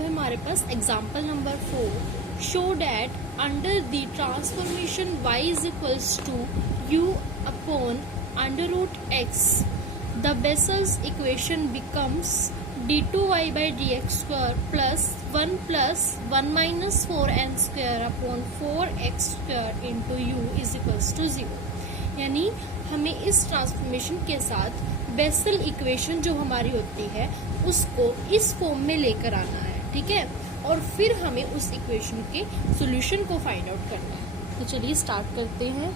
है हमारे पास example number 4। Show that under the transformation y is equals to u upon under root x the Bessel's equation becomes d2y by dx square plus 1 minus 4n square upon 4x square into u is equals to 0। यानी हमें इस transformation के साथ basal equation जो हमारी होती है उसको इस फॉर्म में लेकर आना है, ठीक है, और फिर हमें उस इक्वेशन के सॉल्यूशन को फाइंड आउट करना है। तो चलिए स्टार्ट करते हैं।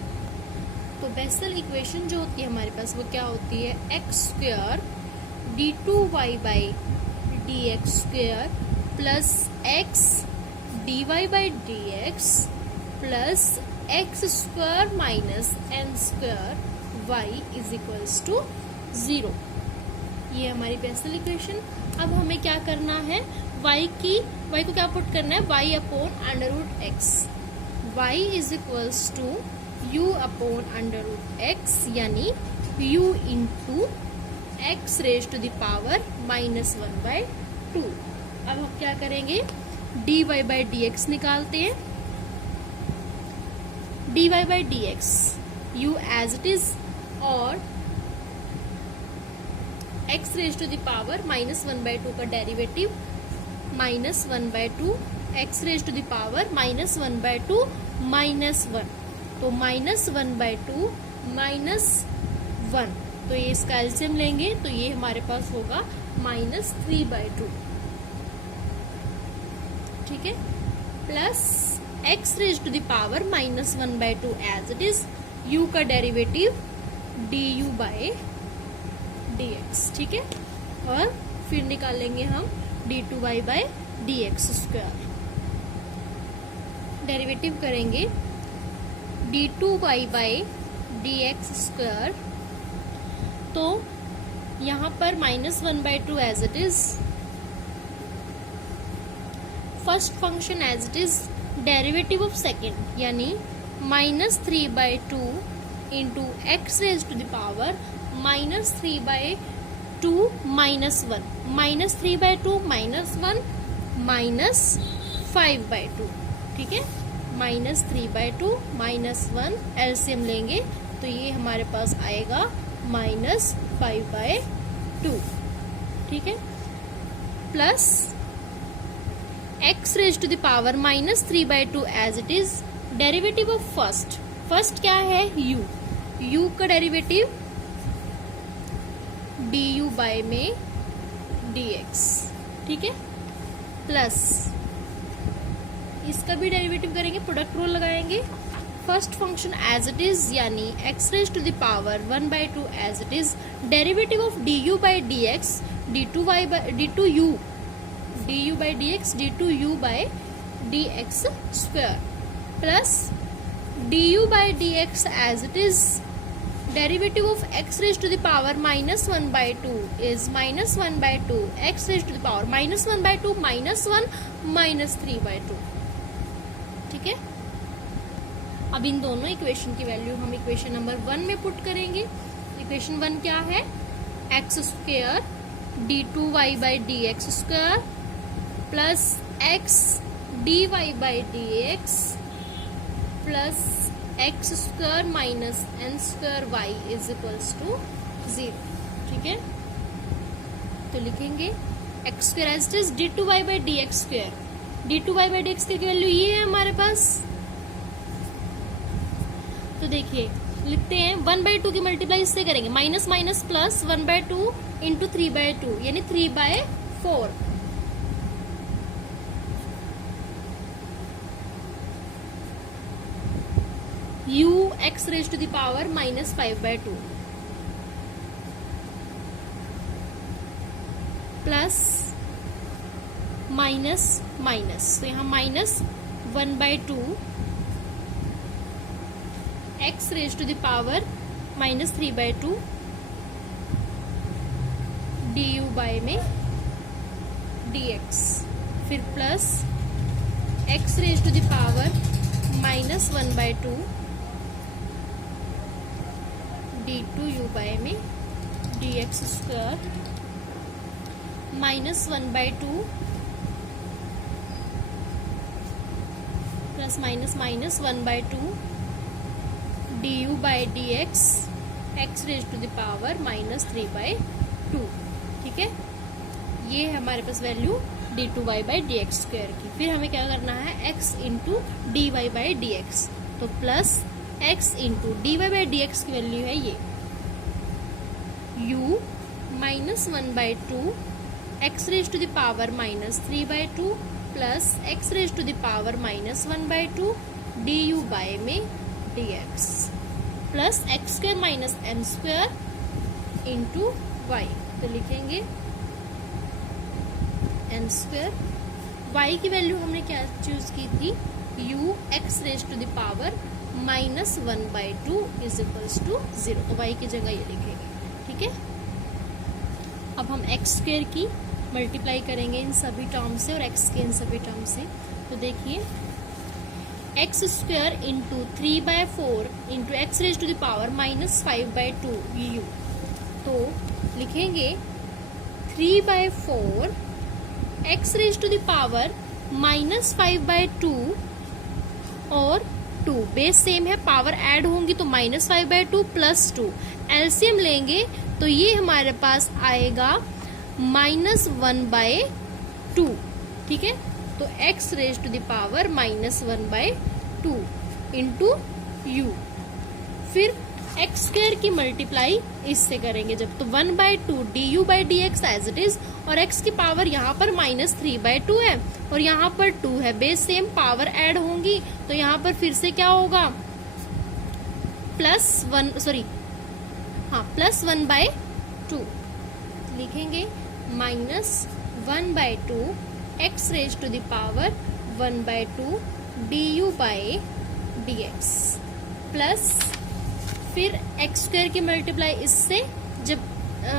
तो बेसल इक्वेशन जो होती है हमारे पास वो क्या होती है, x square d2y by d x square plus x dy by d x plus x square minus n square y is equals to 0। ये हमारी बेसल इक्वेशन। अब हमें क्या करना है, y को क्या पुट करना है, y upon under root x, y is equals to u upon under root x, यानी u into x raise to the power -1/2। अब हम क्या करेंगे, dy बाई डी एक्स निकालते हैं। dy by d x u as it is और x raise to the power -1/2 का derivative -1/2 x raise to the power -1/2 -1, तो -1/2 -1, तो ये इसका एलसीएम लेंगे तो ये हमारे पास होगा -3/2, ठीक है, plus x raise to the power -1/2 as it is, u का डेरिवेटिव du बाय dx, ठीक है, और फिर निकालेंगे हम d2y bye dx square. Derivative करेंगे d2y बाय dx स्क्वायर, तो यहाँ पर -1/2 as it is, first function as it is, derivative of second यानी -3/2 into x raise to the power -3/2 -1, -3/2 -1 -5/2, ठीक है, -3/2 -1 एलसीएम लेंगे तो ये हमारे पास आएगा -5/2, ठीक है, plus x raise to the power -3/2 as it is, derivative of first क्या है, u का डेरिवेटिव du बाय में dx, ठीक है, प्लस इसका भी डेरिवेटिव करेंगे, प्रोडक्ट रूल लगाएंगे, first function as it is यानी x raise to the power 1/2 as it is, derivative of du by dx du by dx d2u by dx square, plus du by dx as it is, derivative of x raise to the power -1/2 is -1/2 x raise to the power -1/2 -1 -3/2, ठीक है। अब इन दोनों equation की value हम equation number 1 में put करेंगे। Equation 1 क्या है, x square d2y by dx square plus x dy by dx plus x square minus n square y is equals to 0, ठीक है, तो लिखेंगे x square as it is d2y by dx square, d2y by dx की value ये है हमारे पास, तो देखिए लिखते हैं 1/2 की मल्टीप्लाई इससे करेंगे, माइनस माइनस प्लस 1/2 इंटू 3/2 यानी 3/4, u x raise to the power -5/2 plus minus minus, तो यहाँ -1/2 x raise to the power -3/2 du by में dx, फिर plus x raise to the power -1/2 d2u by में dx स्क्वायर -1/2 plus minus minus 1/2 du by d x x raise to the power minus 3/2। ठीक है, ये है हमारे पास value d2y by d x square की। फिर हमें क्या करना है, x into d y by d x, तो plus x into d y by d x की वैल्यू है ये u minus 1/2 x raise to the power minus 3/2 plus x raise to the power minus 1/2 d u by में d x plus x square minus m square into y. तो लिखेंगे n square, y की value हमने क्या choose की थी, u x raise to the power minus 1/2 is equals to 0। तो y की जगह ये लिखेंगे। ठीक है, अब हम एक्स स्क्वायर की मल्टीप्लाई करेंगे इन सभी टर्म से और x के इन सभी टर्म से। तो देखिए x square into 3/4 into x raise to the power minus 5/2 u। तो लिखेंगे 3/4 x raise to the power minus 5/2 और 2 बेस सेम है, पावर ऐड होंगी तो माइनस 5/2 प्लस 2 एलसीएम लेंगे तो ये हमारे पास आएगा माइनस 1/2। ठीक है, तो x raise to the power minus 1/2 into u. फिर एक्स स्क्वायर की मल्टीप्लाई इससे करेंगे जब, तो 1/2 d u by d x as it is, और एक्स की पावर यहाँ पर माइनस 3/2 है और यहाँ पर 2 है, बेस सेम, पावर ऐड होंगी तो यहाँ पर फिर से क्या होगा, प्लस 1/2 लिखेंगे minus 1/2 x raise to the power 1/2 d u by d x plus फिर एक्स स्क्वायर की मल्टीप्लाई इससे जब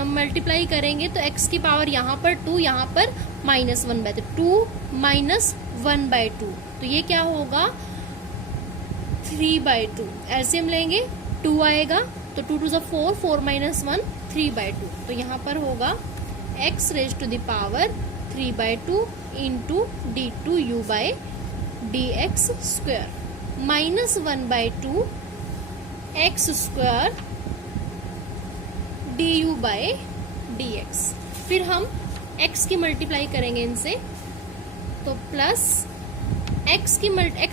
मल्टीप्लाई करेंगे तो एक्स की पावर यहाँ पर 2, यहाँ पर माइनस 1/2, 2 माइनस 1/2, तो ये क्या होगा 3/2। एलसीएम लेंगे 2 आएगा तो 2 टू 4, 4 माइनस 1 3/2, तो यहाँ पर होगा x raise to the power 3/2 into d2u by d x square minus 1/2 x square d u by d x. फिर हम x की मल्टीप्लाई करेंगे इनसे, तो plus x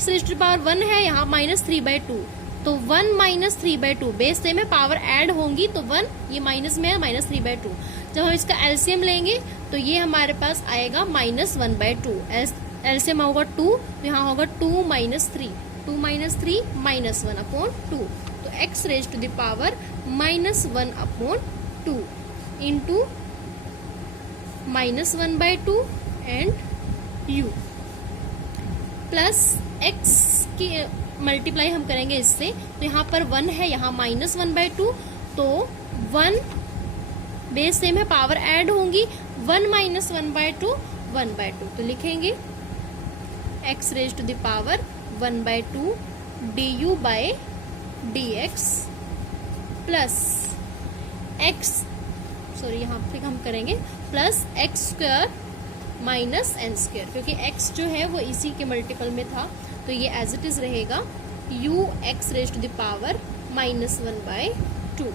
raise to power 1 है, यहाँ माइनस 3/2, तो 1 माइनस 3/2 बेस सेम है, पावर ऐड होंगी तो 1 ये माइनस में है, माइनस 3/2। जब हम इसका एलसीएम लेंगे तो ये हमारे पास आएगा माइनस 1/2, एलसीएम होगा 2 तो यहाँ होगा 2 माइनस 3, 2 माइनस 3 माइनस 1/2, तो x raise to the power minus 1/2 into minus 1/2 and u plus x की मल्टीप्लाई हम करेंगे इससे, तो यहाँ पर 1 है, यहाँ माइनस 1/2, तो 1 बेस सेम है, पावर ऐड होंगी, 1 माइनस 1/2 1/2, तो लिखेंगे x raise to the power 1/2 d u by d x plus यहाँ पे हम करेंगे plus x square minus n square, क्योंकि x जो है वो इसी के मल्टीपल में था तो ये एज इट इज रहेगा u x raise to the power minus 1/2।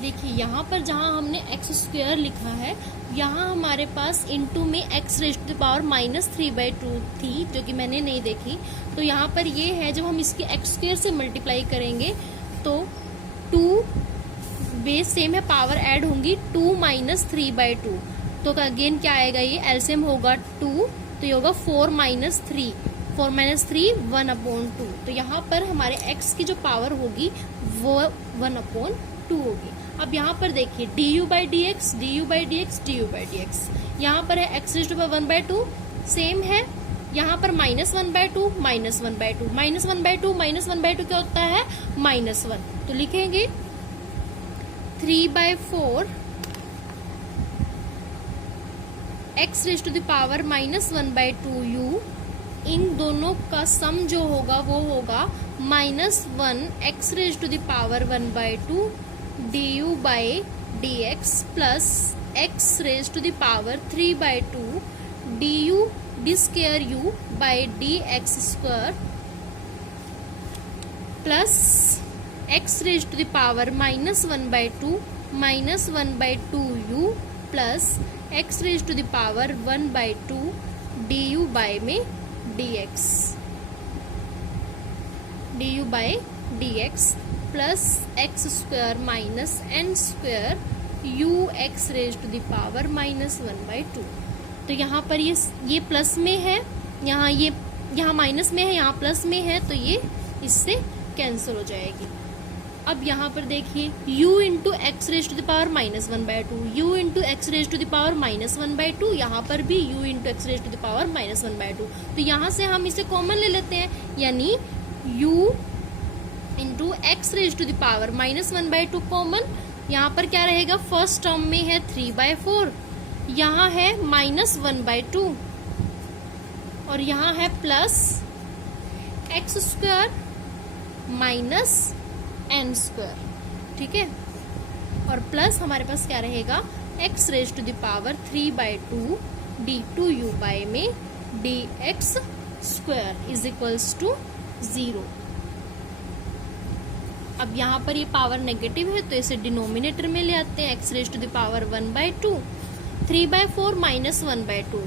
देखिए यहाँ पर जहाँ हमने एक्स स्क्वायर लिखा है, यहाँ हमारे पास इनटू में x raise to the power minus 3/2 थी जो कि मैंने नहीं देखी, तो यहाँ पर ये है जब हम इसके एक्स स्क्वायर से मल्टीप्लाई करेंगे तो 2 बेस सेम है, पावर ऐड होंगी, 2 माइनस 3/2, तो अगेन क्या आएगा, ये एलसीएम होगा 2, तो ये होगा 4 माइनस 3, 4 माइनस 3 1/2, तो यहाँ पर हमारे x की जो पावर होगी वो 1/2 होगी। अब यहाँ पर देखिए d u by d x, d u by d x, d u by d x, यहाँ पर है x raise to power 1/2 same है, यहाँ पर माइनस 1/2 माइनस 1/2 माइनस 1/2 माइनस 1/2 क्या होता है -1, तो लिखेंगे 3/4 x raise to the power minus 1/2 u, इन दोनों का सम जो होगा वो होगा -1 x raise to the power 1/2 d u by d x plus x raise to the power 3/2 du d square u by dx square plus x raised to the power minus 1 by 2 minus 1 by 2 u plus x raised to the power 1 by 2 du by में dx du by dx plus x square minus n square u x raised to the power minus 1 by 2। तो यहाँ पर ये plus में है, यहाँ minus में है, यहाँ प्लस में है, तो ये इससे कैंसिल हो जाएगी। अब यहाँ पर देखिए u into x raise to the power minus 1 by 2, u into x raise to the power minus 1 by 2, यहाँ पर भी u into x raise to the power minus 1 by 2। तो यहाँ से हम इसे कॉमन ले लेते हैं, यानी u into x raise to the power minus 1 by 2 common. यहाँ पर क्या रहेगा, फर्स्ट टर्म में है 3/4, यहाँ है माइनस 1 बाय 2 और यहाँ है plus x square minus n square, ठीक है। और प्लस हमारे पास क्या रहेगा, x raise to the power 3/2 d2u by में dx square is equals to 0। अब यहाँ पर ये पावर नेगेटिव है तो इसे डिनोमिनेटर में ले आते हैं, x raise to the power 1/2, 3/4 minus 1/2,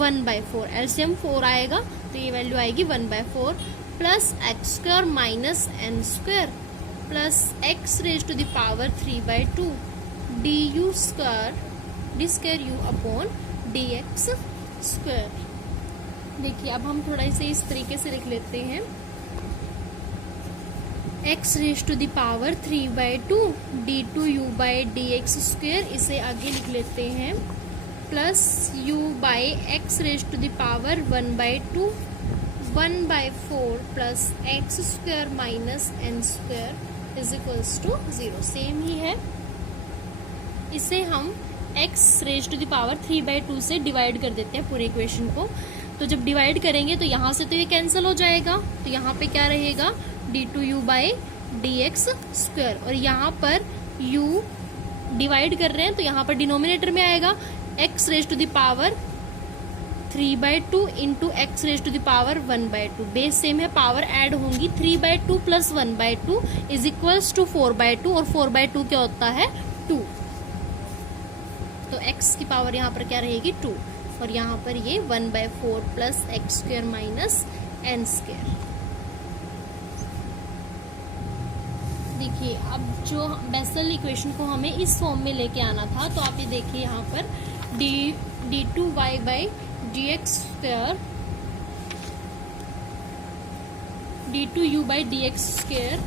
1/4, LCM 4 आएगा तो ये वैल्यू आएगी 1/4 plus x square minus n square plus x raise to the power 3/2 du square d square u upon dx square. देखिए अब हम थोड़ा इसे इस तरीके से लिख लेते हैं, x raise to the power 3/2 d2u by dx square, इसे आगे लिख लेते हैं plus u by x raise to the power 1/2 1/4 plus x square minus n square is equals to 0। Same ही है, इसे हम x raise to the power 3/2 से डिवाइड कर देते हैं पूरे इक्वेशन को। तो जब डिवाइड करेंगे तो यहाँ से तो ये कैंसिल हो जाएगा, तो यहाँ पे क्या रहेगा d2u बाई dx स्क्वायर, और यहाँ पर u डिवाइड कर रहे हैं तो यहाँ पर डिनोमिनेटर में आएगा x raise to the power 3/2 into x raise to the power 1/2। Base same है, पावर ऐड होंगी, 3/2 प्लस 1/2 इज इक्वल्स टू 4/2 और 4/2 क्या होता है 2, तो x की पावर यहाँ पर क्या रहेगी 2 और यहाँ पर ये 1/4 plus x square minus n square. देखिए अब जो बेसल इक्वेशन को हमें इस फॉर्म में लेके आना था, तो आप ये देखिए यहाँ पर d2y by dx square d2u by dx square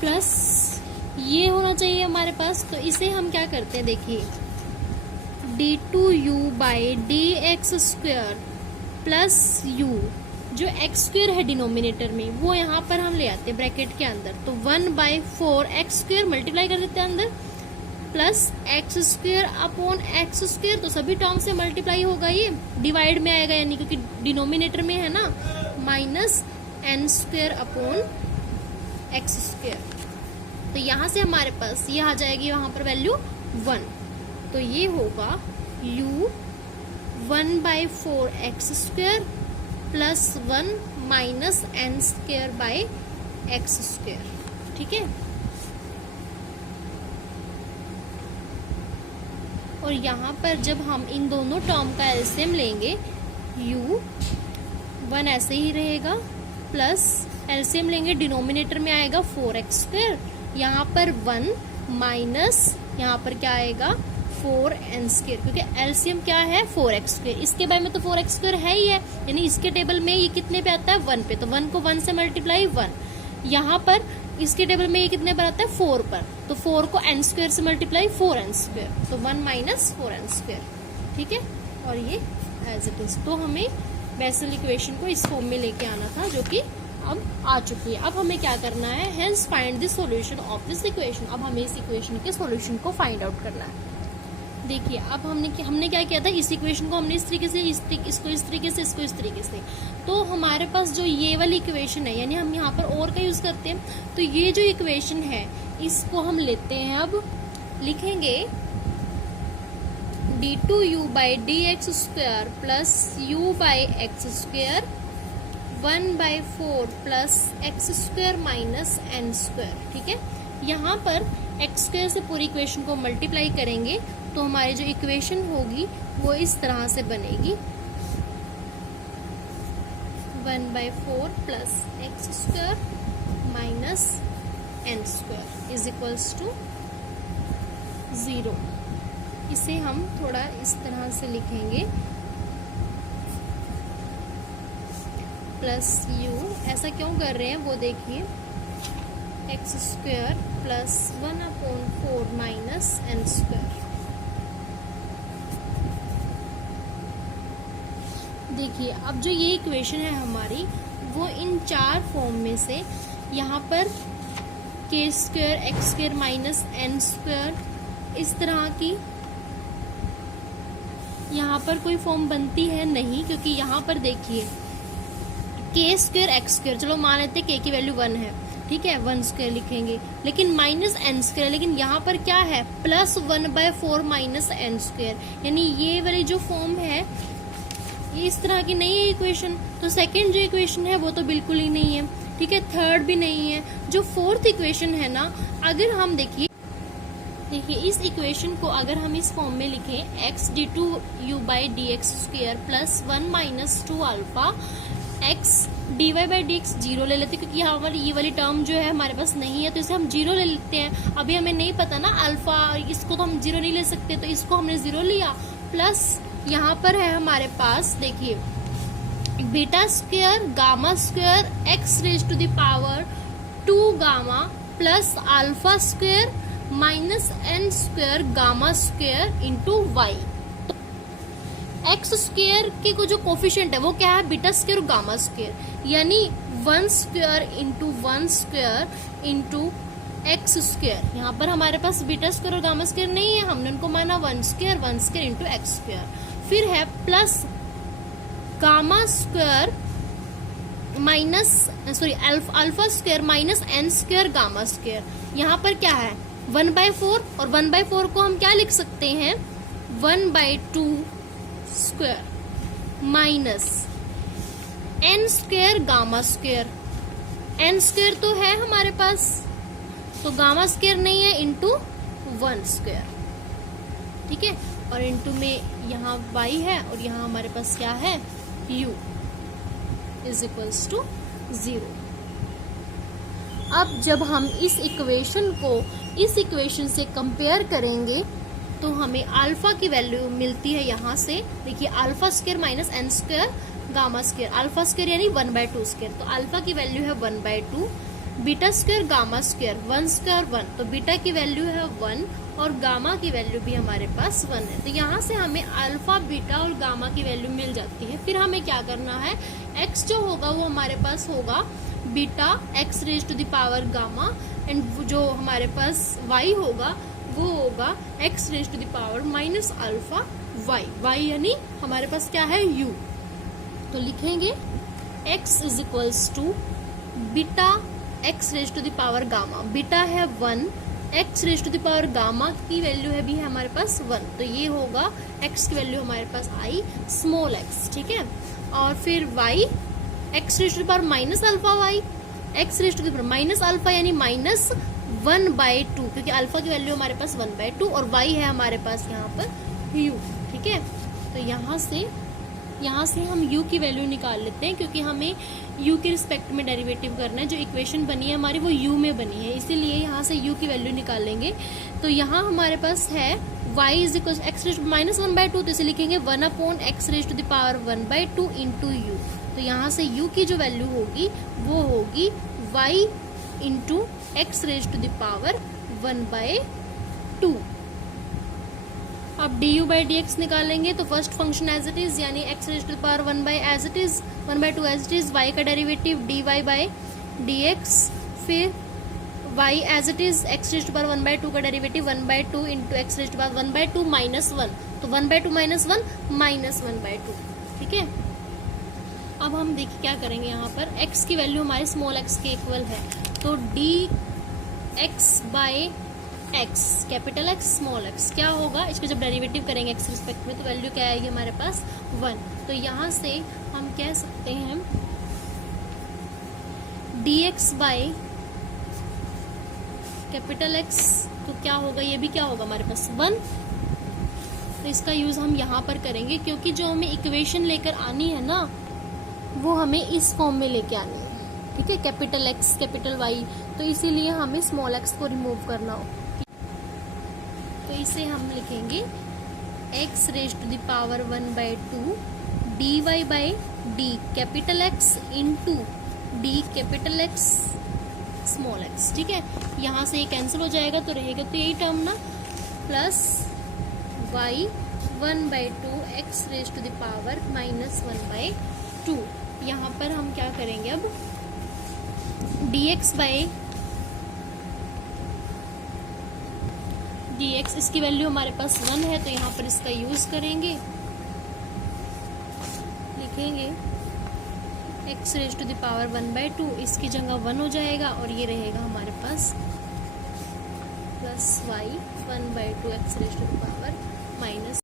plus ये होना चाहिए हमारे पास, तो इसे हम क्या करते हैं, देखिए d2u by dx square plus u, जो एक्स स्क्वायर है डिनोमिनेटर में वो यहाँ पर हम ले आते हैं ब्रैकेट के अंदर, तो 1/4 एक्स स्क्वायर मल्टीप्लाई कर देते हैं अंदर plus x square upon x square, तो सभी टर्म से मल्टीप्लाई होगा, ये डिवाइड में आएगा यानी क्योंकि डिनोमिनेटर में है ना, minus n square upon x square. तो यहाँ से हमारे पास ये आ जाएगी वहां पर वैल्यू 1, तो ये होगा u 1/4 x square plus 1 minus n square by x square, ठीक है। और यहाँ पर जब हम इन दोनों टर्म का एलसीएम लेंगे u 1 ऐसे ही रहेगा प्लस एलसीएम लेंगे डिनोमिनेटर में आएगा 4x स्क्वायर, यहाँ पर 1 माइनस यहाँ पर क्या आएगा 4n स्क्वायर, क्योंकि एलसीएम क्या है 4x स्क्वायर, इसके बारे में तो 4x स्क्वायर है ही है, यानी इसके टेबल में ये कितने पे आता है 1 पे, तो 1 को 1 से मल्टीप्लाई 1, यहाँ पर इसके टेबल में ये कितने पर आता है 4 पर, तो 4 को n स्क्वायर से मल्टीप्लाई 4n स्क्वायर, तो 1 माइनस 4n स्क्वायर, ठीक है। और ये एज इट इज, तो हमें बेसल इक्वेशन को इस फॉर्म में लेके आना था जो कि अब आ चुकी है। अब हमें क्या करना है, hence find the solution of this equation, अब हमें इस इक्वेशन के सॉल्यूशन को फाइंड आउट करना है। देखिए अब हमने क्या किया था, इस इक्वेशन को हमने इस तरीके से इसको इस तरीके से इसको इस तरीके से, तो हमारे पास जो ये वाली इक्वेशन है, यानी हम यहाँ पर और का यूज करते हैं, तो ये जो इक्वेशन है इसको हम लेते हैं, अब लिखेंगे d2u by d x square plus u by x square 1/4 plus x square minus n square. ठीक है, यहाँ पर एक्स स्क्वायर से पूरी इक्वेशन को मल्टीप्लाई करेंगे तो हमारी जो इक्वेशन होगी वो इस तरह से बनेगी 1/4 plus x square minus n square is equals to 0। इसे हम थोड़ा इस तरह से लिखेंगे प्लस यू, ऐसा क्यों कर रहे हैं वो देखिए, x square plus 1/4 minus n square. देखिए अब जो ये इक्वेशन है हमारी वो इन चार फॉर्म में से यहाँ पर के square x square minus n square इस तरह की यहाँ पर कोई फॉर्म बनती है नहीं, क्योंकि यहाँ पर देखिए के स्क्वायर एक्स स्क्वायर, चलो मान लेते के की वैल्यू 1 है, ठीक है 1 स्क्वायर लिखेंगे, लेकिन माइनस एन स्क्वायर, लेकिन यहाँ पर क्या है प्लस 1/4 माइनस एन स्क्वायर, यानी ये वाली जो फॉर्म है ये इस तरह की नहीं है इक्वेशन। तो सेकंड जो इक्वेशन है वो तो बिल्कुल ही नहीं है, ठीक है, थर्ड भी नहीं है। जो फोर्थ इक्वेशन है ना, अगर हम देखिए इस इक्वेशन को अगर हम इस फॉर्म में लिखें x d2u by d x square plus 1 minus 2 alpha x dy by d x 0 ले लेते हैं, क्योंकि यहाँ पर ये वाली टर्म जो है हमारे पास नहीं है तो इसे हम 0 ले लेते हैं। अभी हमें नहीं पता ना अल्फा, इसको तो हम 0 नहीं ले सकते, तो इसको हमने 0 लिया, प्लस यहाँ पर है हमारे पास देखिए beta square gamma square x raise to the power 2 gamma plus alpha square minus n square gamma square into y. X square के को जो कोफिशिएंट है वो क्या है बीटा स्क्वायर गामा स्क्वायर, यानी 1 square into 1 square into x square. यहाँ पर हमारे पास बीटा स्क्वायर और गामा स्क्वायर नहीं है, हमने उनको माना 1 स्क्वायर इंटू एक्स स्क्वायर। फिर है plus gamma square minus alpha square minus n square gamma square. यहाँ पर क्या है 1/4 और 1/4 को हम क्या लिख सकते हैं 1/2 square minus n square gamma square. N square तो है हमारे पास, तो गामा स्क्वायर नहीं है, इंटू 1 स्क्वायर, ठीक है, और इंटू में यहाँ y है और यहाँ हमारे पास क्या है u इज इक्वल्स टू 0। अब जब हम इस इक्वेशन को इस इक्वेशन से कंपेयर करेंगे तो हमें अल्फा की वैल्यू मिलती है यहाँ से, देखिए alpha square minus n square gamma square, alpha square यानी 1/2 स्क्वायर, तो अल्फा की वैल्यू है 1/2, beta square gamma square 1 square 1, तो बीटा की वैल्यू है 1 और गामा की वैल्यू भी हमारे पास 1 है। तो यहाँ से हमें अल्फा बीटा और गामा की वैल्यू मिल जाती है। फिर हमें क्या करना है, x जो होगा वो हमारे पास होगा beta x raise to the power gamma, and जो हमारे पास y होगा वो होगा x raise to the power minus alpha y यानी हमारे पास क्या है u। तो लिखेंगे x is equals to beta x raise to the power gamma, beta है 1, x raise to the power gamma की वैल्यू है भी है हमारे पास 1, तो ये होगा x की वैल्यू हमारे पास आई स्मॉल x, ठीक है, और फिर y x raise to the power minus alpha y, x raise to the power minus alpha यानी माइनस 1/2, क्योंकि अल्फा की वैल्यू हमारे पास 1/2 और y है हमारे पास यहाँ पर u, ठीक है। तो यहाँ से हम u की वैल्यू निकाल लेते हैं, क्योंकि हमें u के रिस्पेक्ट में डेरिवेटिव करना है। जो इक्वेशन बनी है हमारी वो u में बनी है, इसीलिए यहाँ से u की वैल्यू निकालेंगे। तो यहाँ हमारे पास है y is equal x raise minus 1/2, तो इसे लिखेंगे 1/x raise to the power 1/2 into u। तो यहाँ से u की जो वैल्यू होगी वो होगी y into x raise to the power 1/2। अब du बाई डी एक्स निकालेंगे तो first function as it is, यानी x raise to the power 1/2 as it is, y का derivative dy by d x, फिर y as it is x raise to power 1/2 का derivative 1/2 into x raise to power 1/2 minus 1, तो 1/2 minus 1 minus 1/2, ठीक है। अब हम देखिए क्या करेंगे, यहाँ पर x की वैल्यू हमारे स्मॉल x के इक्वल है, तो D x by x, capital x small x, क्या होगा, इसको जब डेरिवेटिव करेंगे एक्स रिस्पेक्ट में तो वैल्यू क्या आएगी हमारे पास 1। तो यहाँ से हम कह सकते हैं dx बाय कैपिटल एक्स, तो क्या होगा, ये भी क्या होगा हमारे पास 1। तो इसका यूज हम यहाँ पर करेंगे क्योंकि जो हमें इक्वेशन लेकर आनी है ना वो हमें इस फॉर्म में लेके आनी है, ठीक है, कैपिटल एक्स कैपिटल वाई, तो इसीलिए हमें स्मॉल एक्स को रिमूव करना हो। तो इसे हम लिखेंगे x raise to the power 1/2 dy by d capital x into d capital x small x, ठीक है। यहाँ से ये कैंसिल हो जाएगा तो रहेगा तो यही टर्म ना, plus y 1/2 x raise to the power -1/2। यहाँ पर हम क्या करेंगे अब dx बाई dx, इसकी वैल्यू हमारे पास 1 है तो यहाँ पर इसका यूज करेंगे, लिखेंगे x raise to the power 1/2, इसकी जगह 1 हो जाएगा और ये रहेगा हमारे पास plus y 1/2 x raise to the power minus.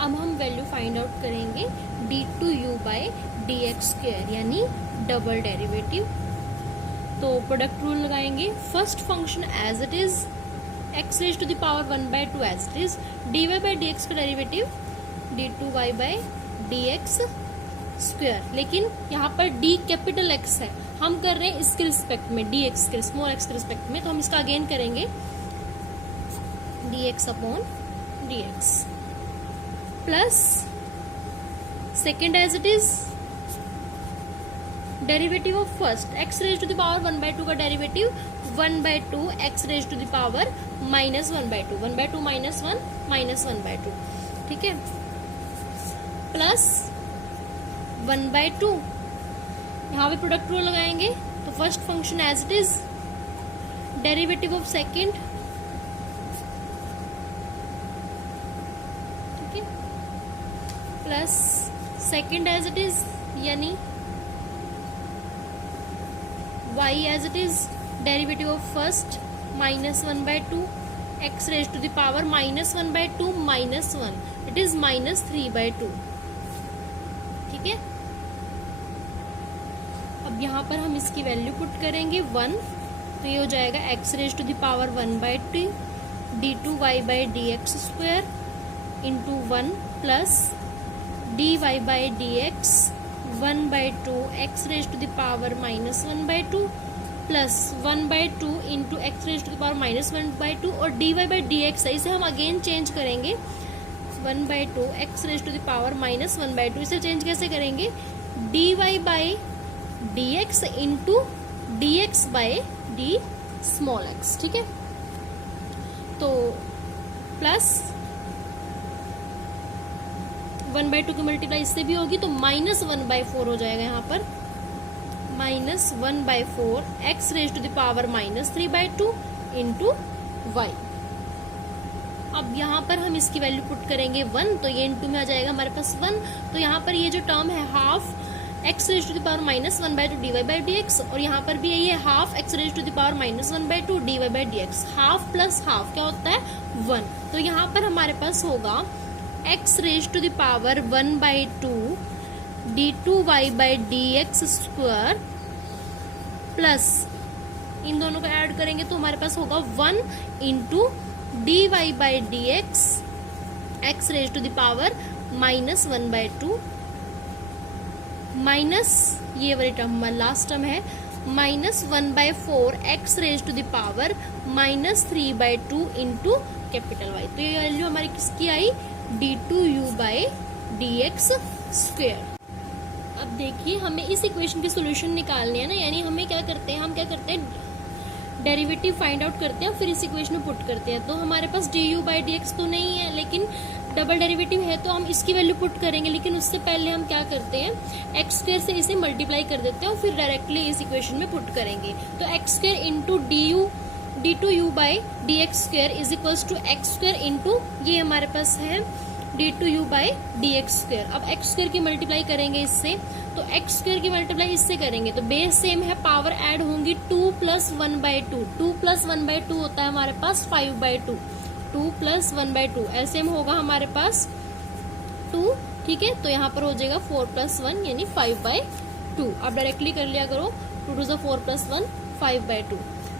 अब हम वैल्यू फाइंड आउट करेंगे d2u बाई dx स्क्वायर, यानी डबल डेरिवेटिव। तो प्रोडक्ट रूल लगाएंगे, first function as it is x raise to the power 1/2 as it is, dy by dx का derivative d2y by dx square, लेकिन यहाँ पर d capital x है, हम कर रहे हैं इसके रिस्पेक्ट में dx के स्मॉल x के रिस्पेक्ट में, तो हम इसका अगेन करेंगे dx upon dx plus second as it is derivative of first x raise to the power 1/2 का derivative 1/2 x raise to the power -1/2, 1/2 minus 1 -1/2, ठीक है, प्लस 1/2। यहाँ पे प्रोडक्ट रूल लगाएंगे तो first function as it is derivative of second, ठीक है, plus second as it is यानी y as it is derivative of first -1/2 x raise to the power -1/2 -1, it is -3/2, ठीक है। अब यहाँ पर हम इसकी वैल्यू पुट करेंगे 1, तो ये हो जाएगा x raise to the power 1/2 d2y by dx square into 1 plus dy by dx 1/2 x raise to the power -1/2 plus 1/2 into x raise to the power -1/2 और dy बाई dx है, इसे हम again change करेंगे 1/2 x raise to the power -1/2, इसे change कैसे करेंगे dy by dx into dx by d small x, ठीक है। तो प्लस 1/2 की मल्टीप्लाई इससे भी होगी तो -1/4 हो जाएगा यहाँ पर, -1/4 x raise to the power -3/2 into y। अब यहाँ पर हम इसकी वैल्यू पुट करेंगे 1, तो ये इंटू में आ जाएगा हमारे पास 1, तो यहाँ पर ये जो टर्म है half x raise to the power -1/2 dy by dx, और यहाँ पर भी यही है half x raise to the power -1/2 dy by dx, half plus half क्या होता है 1, तो यहाँ पर हमारे पास होगा x raise to the power 1/2 d2y by dx square plus इन दोनों को ऐड करेंगे तो हमारे पास होगा 1 into dy by dx x raise to the power -1/2 minus ये वाली टर्म लास्ट टर्म है -1/4 x raise to the power -3/2 into capital y। तो ये वैल्यू हमारी किसकी आई d2u बाई dx स्क्वायर। अब देखिए हमें इस इक्वेशन की सोल्यूशन निकालनी है ना, यानी हमें क्या करते हैं, हम क्या करते हैं डेरिवेटिव फाइंड आउट करते हैं फिर इस इक्वेशन में पुट करते हैं। तो हमारे पास du बाई dx तो नहीं है, लेकिन डबल डेरिवेटिव है तो हम इसकी वैल्यू पुट करेंगे, लेकिन उससे पहले हम क्या करते हैं एक्स स्क्वायर से इसे मल्टीप्लाई कर देते हैं और फिर डायरेक्टली इस इक्वेशन में पुट करेंगे। तो x square into d2u by dx square is equals to x square into ये हमारे पास है d two u by d x square. अब एक्स स्क्वेयर की मल्टीप्लाई करेंगे इससे, तो एक्स स्क्वेयर की मल्टीप्लाई इससे करेंगे तो बेस सेम है, पावर ऐड होंगी 2 प्लस 1/2। 2 प्लस 1/2 होता है हमारे पास 5/2। 2 प्लस 1/2 एलसीएम होगा हमारे पास 2, ठीक है। तो यहाँ पर हो जाएगा 4 प्लस 1 यानी 5/2। आप डायरेक्टली कर लिया करो, 2 टू 4 प्लस 1 5/2।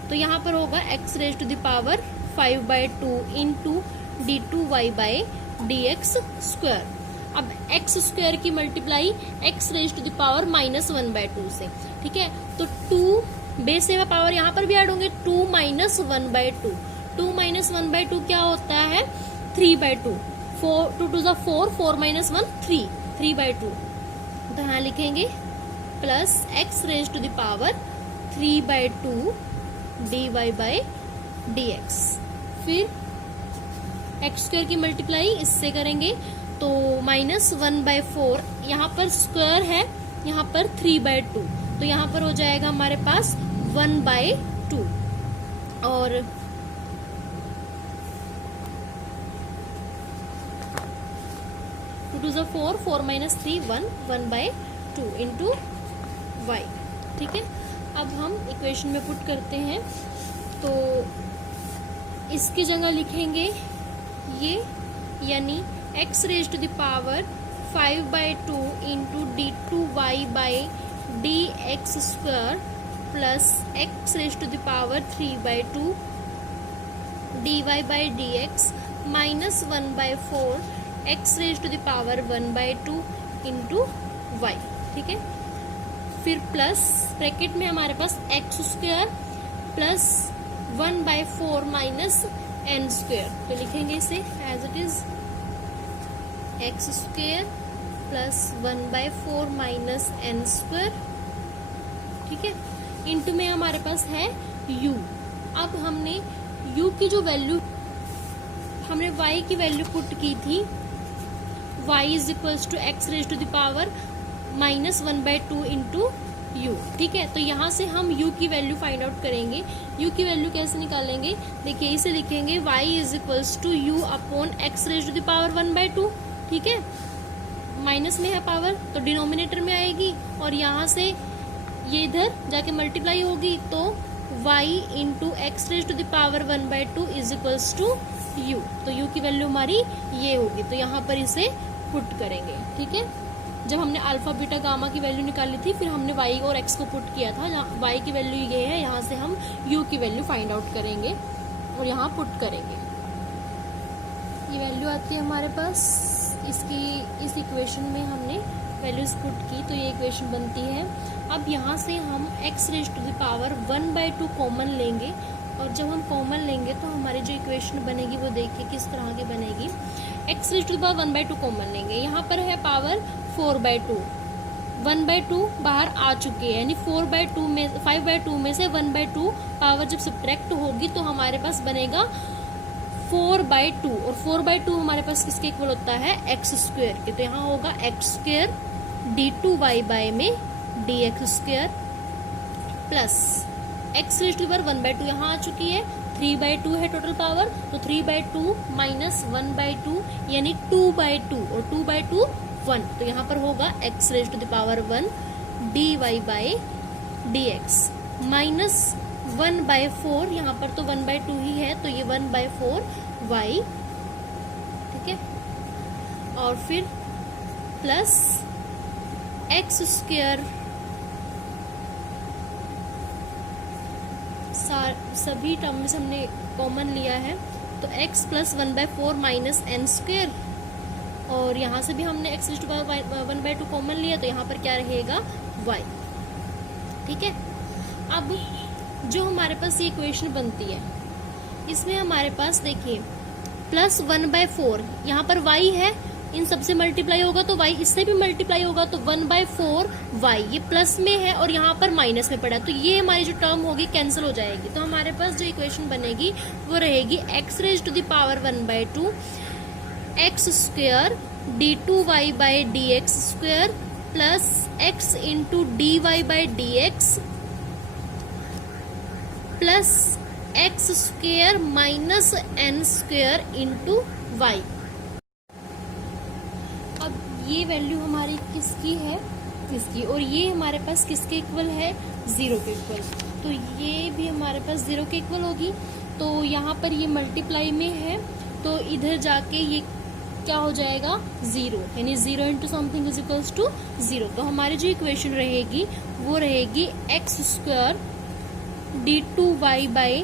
तो यहाँ पर होगा x raise to the power 5/2 into d2y by d x square. अब x स्क्वायर की multiply x raise to the power -1/2 से, ठीक है। तो 2 बेस से पावर यहाँ पर भी ऐड होंगे, 2 माइनस 1/2। 2 माइनस 1/2 क्या होता है 3/2। 2 टू 4, 4 माइनस 1 3, 3/2। तो यहाँ लिखेंगे plus x raise to the power 3/2 dy by d x. फिर एक्स स्क्वायर की मल्टीप्लाई इससे करेंगे तो -1/4, यहाँ पर स्क्वायर है, यहाँ पर 3/2, तो यहाँ पर हो जाएगा हमारे पास 1/2। और 2 टू 4, 4 माइनस 3 1, 1/2 इंटू वाई, ठीक है। अब हम इक्वेशन में पुट करते हैं, तो इसकी जगह लिखेंगे ये, यानी x raise to the power 5/2 into d2y by d x square plus x raise to the power 3/2 dy by d x minus 1/4 x raise to the power 1/2 into y, ठीक है। फिर प्लस ब्रैकेट में हमारे पास x square plus 1/4 minus n square, तो लिखेंगे इसे as it is x square plus 1/4 minus n square, ठीक है। इंटू में हमारे पास है u। अब हमने u की जो वैल्यू, हमने y की वैल्यू पुट की थी, y is equals to x raise to the power -1/2 into u, ठीक है। तो यहाँ से हम u की वैल्यू फाइंड आउट करेंगे। u की वैल्यू कैसे निकालेंगे, देखिए इसे लिखेंगे y is equals to u upon x raise to the power 1/2, ठीक है। माइनस में है पावर तो डिनोमिनेटर में आएगी, और यहाँ से ये इधर जाके मल्टीप्लाई होगी, तो y into x raise to the power 1/2 is equals to u। तो u की वैल्यू हमारी ये होगी, तो यहाँ पर इसे पुट करेंगे, ठीक है। जब हमने अल्फा बीटा गामा की वैल्यू निकाली थी, फिर हमने y और x को पुट किया था, y की वैल्यू ये है, यहाँ से हम u की वैल्यू फाइंड आउट करेंगे और यहाँ पुट करेंगे। ये वैल्यू आती है हमारे पास, इसकी इस इक्वेशन में हमने वैल्यूज पुट की, तो ये इक्वेशन बनती है। अब यहाँ से हम x raise to the power 1/2 common लेंगे, और जब हम कॉमन लेंगे तो हमारी जो इक्वेशन बनेगी वो देखिए किस तरह की बनेगी। x raise to the power 1/2 common लेंगे, यहाँ पर है पावर 4/2, 1/2 बाहर आ चुकी है, यानी 4/2 में 5/2 में से 1/2 पावर जब सब्ट्रैक्ट होगी तो हमारे पास बनेगा 4/2, और 4/2 हमारे पास किसके इक्वल होता है x स्क्वायर के, तो यहाँ होगा x स्क्वायर d2y बाय में dx square plus x raise to power 1/2 यहाँ आ चुकी है, 3/2 है टोटल पावर, तो 3/2 माइनस 1/2 यानी 2/2, और 2/2 1, तो यहाँ पर होगा x raise to the power 1 dy by d x minus 1/4, यहाँ पर तो 1/2 ही है, तो ये 1/4 y, ठीक है। और फिर प्लस x स्क्वायर, सभी टर्म्स हमने कॉमन लिया है, तो x plus 1/4 minus n square, और यहाँ से भी हमने x raise to power 1/2 common लिया, तो यहाँ पर क्या रहेगा y, ठीक है। अब जो हमारे पास ये इक्वेशन बनती है, इसमें हमारे पास देखिए प्लस 1/4, यहाँ पर y है, इन सबसे मल्टीप्लाई होगा तो y इससे भी मल्टीप्लाई होगा, तो 1/4 y, ये प्लस में है और यहाँ पर माइनस में पड़ा, तो ये हमारी जो टर्म होगी कैंसिल हो जाएगी। तो हमारे पास जो इक्वेशन बनेगी वो रहेगी x raise to the power 1/2 x square d2y by d x square plus x into d y by d x plus x square minus n square into y. ये वैल्यू हमारी किसकी है, इसकी, और ये हमारे पास किसके इक्वल है, 0 के इक्वल। तो ये भी हमारे पास 0 के इक्वल होगी। तो यहाँ पर ये मल्टीप्लाई में है, तो इधर जाके ये क्या हो जाएगा, 0, यानी 0 into something is equals to 0। तो हमारी जो इक्वेशन रहेगी वो रहेगी x square d2y by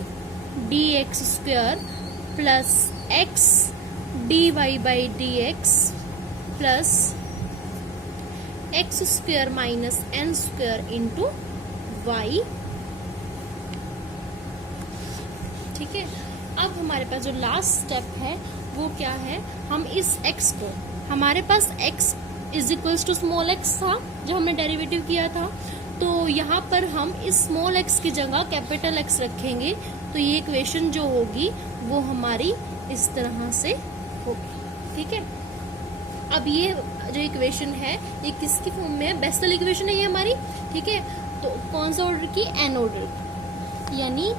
d x square plus x d y by d x plus x square minus n square into y. ठीक है, अब हमारे पास जो लास्ट स्टेप है वो क्या है, हम इस x को, हमारे पास x is equals to small x था जो हमने डेरिवेटिव किया था, तो यहाँ पर हम इस स्मॉल x की जगह कैपिटल X रखेंगे। तो ये इक्वेशन जो होगी वो हमारी इस तरह से होगी। ठीक है, अब ये जो इक्वेशन है ये किसकी फॉर्म में है, बेसल इक्वेशन है ये हमारी। ठीक है, तो कौन सा ऑर्डर की, एन ऑर्डर, यानी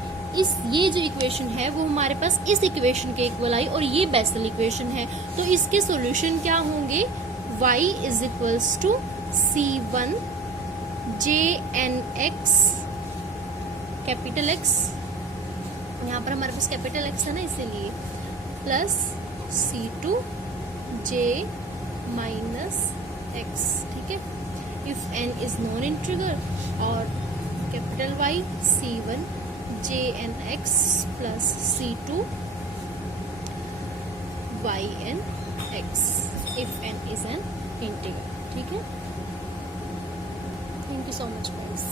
ये जो इक्वेशन है वो हमारे पास इस इक्वेशन के इक्वल आई और ये बेसल इक्वेशन है। तो इसके सॉल्यूशन क्या होंगे, y is equals to C1 JNX capital X, यहाँ पर हमारे पास कैपिटल X है ना इसीलिए, plus C2 J minus X। ठीक है, if n is non integral, और capital Y C1 JNX plus C2 YNX if n is an integer। ठीक है, thank you so much guys.